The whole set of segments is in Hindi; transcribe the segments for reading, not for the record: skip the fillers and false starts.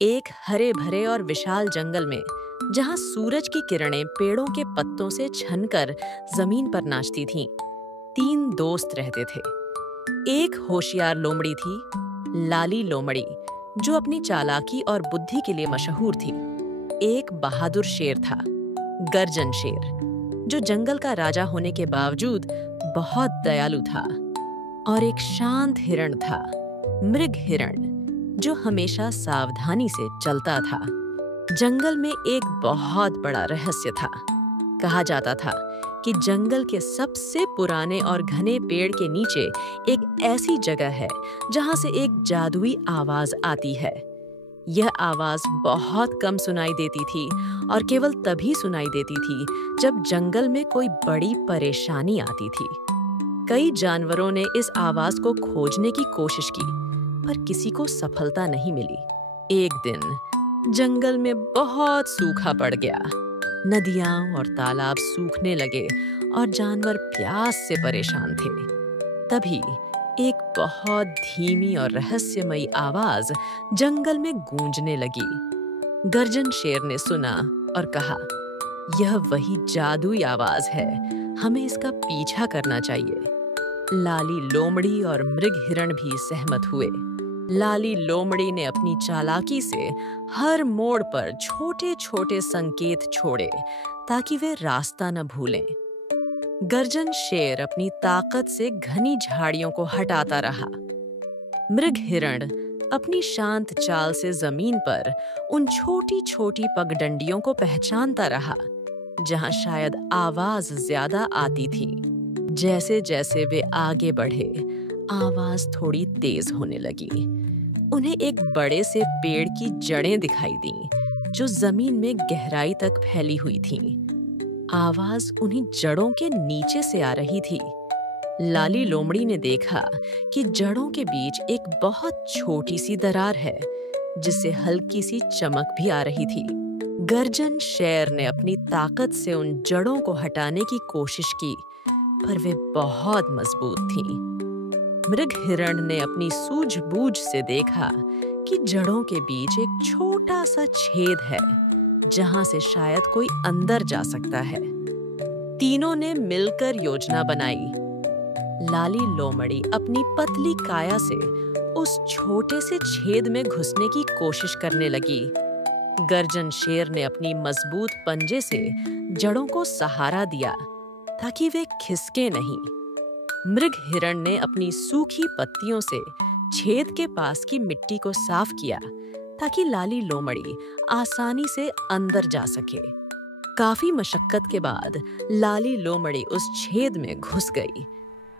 एक हरे भरे और विशाल जंगल में जहां सूरज की किरणें पेड़ों के पत्तों से छनकर जमीन पर नाचती थीं, 3 दोस्त रहते थे। एक होशियार लोमड़ी थी, लाली लोमड़ी, जो अपनी चालाकी और बुद्धि के लिए मशहूर थी। एक बहादुर शेर था, गर्जन शेर, जो जंगल का राजा होने के बावजूद बहुत दयालु था। और एक शांत हिरण था, मृग हिरण, जो हमेशा सावधानी से चलता था। जंगल में एक बहुत बड़ा रहस्य था। कहा जाता था कि जंगल के सबसे पुराने और घने पेड़ के नीचे एक ऐसी जगह है जहां से एक जादुई आवाज आती है। यह आवाज बहुत कम सुनाई देती थी और केवल तभी सुनाई देती थी जब जंगल में कोई बड़ी परेशानी आती थी। कई जानवरों ने इस आवाज को खोजने की कोशिश की, पर किसी को सफलता नहीं मिली। एक दिन जंगल में बहुत सूखा पड़ गया। नदियां और तालाब सूखने लगे और जानवर प्यास से परेशान थे। तभी एक बहुत धीमी और रहस्यमयी आवाज जंगल में गूंजने लगी। गर्जन शेर ने सुना और कहा, यह वही जादुई आवाज है, हमें इसका पीछा करना चाहिए। लाली लोमड़ी और मृग हिरण भी सहमत हुए। लाली लोमड़ी ने अपनी चालाकी से हर मोड़ पर छोटे छोटे संकेत छोड़े ताकि वे रास्ता न भूलें। गर्जन शेर अपनी ताकत से घनी झाड़ियों को हटाता रहा। मृग हिरण अपनी शांत चाल से जमीन पर उन छोटी छोटी पगडंडियों को पहचानता रहा जहां शायद आवाज ज्यादा आती थी। जैसे जैसे वे आगे बढ़े, आवाज थोड़ी तेज होने लगी। उन्हें एक बड़े से पेड़ की जड़ें दिखाई दीं, जो जमीन में गहराई तक फैली हुई थीं। आवाज उन्हीं जड़ों के नीचे से आ रही थी। लाली लोमड़ी ने देखा कि जड़ों के बीच एक बहुत छोटी सी दरार है, जिससे हल्की सी चमक भी आ रही थी। गर्जन शेर ने अपनी ताकत से उन जड़ों को हटाने की कोशिश की, पर वे बहुत मजबूत थीं। मृग हिरण ने अपनी सूझबूझ से देखा कि जड़ों के बीच एक छोटा सा छेद है, जहां से शायद कोई अंदर जा सकता है। तीनों ने मिलकर योजना बनाई। लाली लोमड़ी अपनी पतली काया से उस छोटे से छेद में घुसने की कोशिश करने लगी। गर्जन शेर ने अपनी मजबूत पंजे से जड़ों को सहारा दिया ताकि वे खिसके नहीं। मृग हिरण ने अपनी सूखी पत्तियों से छेद के पास की मिट्टी को साफ किया ताकि लाली लोमड़ी आसानी से अंदर जा सके। काफी मशक्कत के बाद लाली लोमड़ी उस छेद में घुस गई।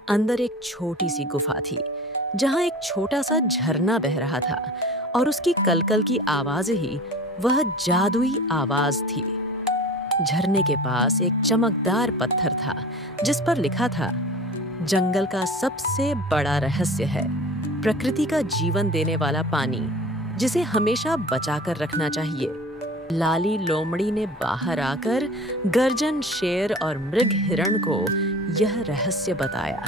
अंदर एक छोटी सी गुफा थी, जहां एक छोटा सा झरना बह रहा था और उसकी कलकल की आवाज ही वह जादुई आवाज थी। झरने के पास एक चमकदार पत्थर था, जिस पर लिखा था, जंगल का सबसे बड़ा रहस्य है प्रकृति का जीवन देने वाला पानी, जिसे हमेशा बचाकर रखना चाहिए। लाली लोमड़ी ने बाहर आकर गर्जन शेर और मृग हिरण को यह रहस्य बताया।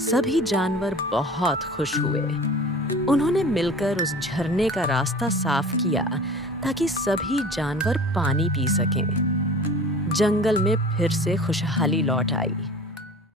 सभी जानवर बहुत खुश हुए। उन्होंने मिलकर उस झरने का रास्ता साफ किया ताकि सभी जानवर पानी पी सकें। जंगल में फिर से खुशहाली लौट आई।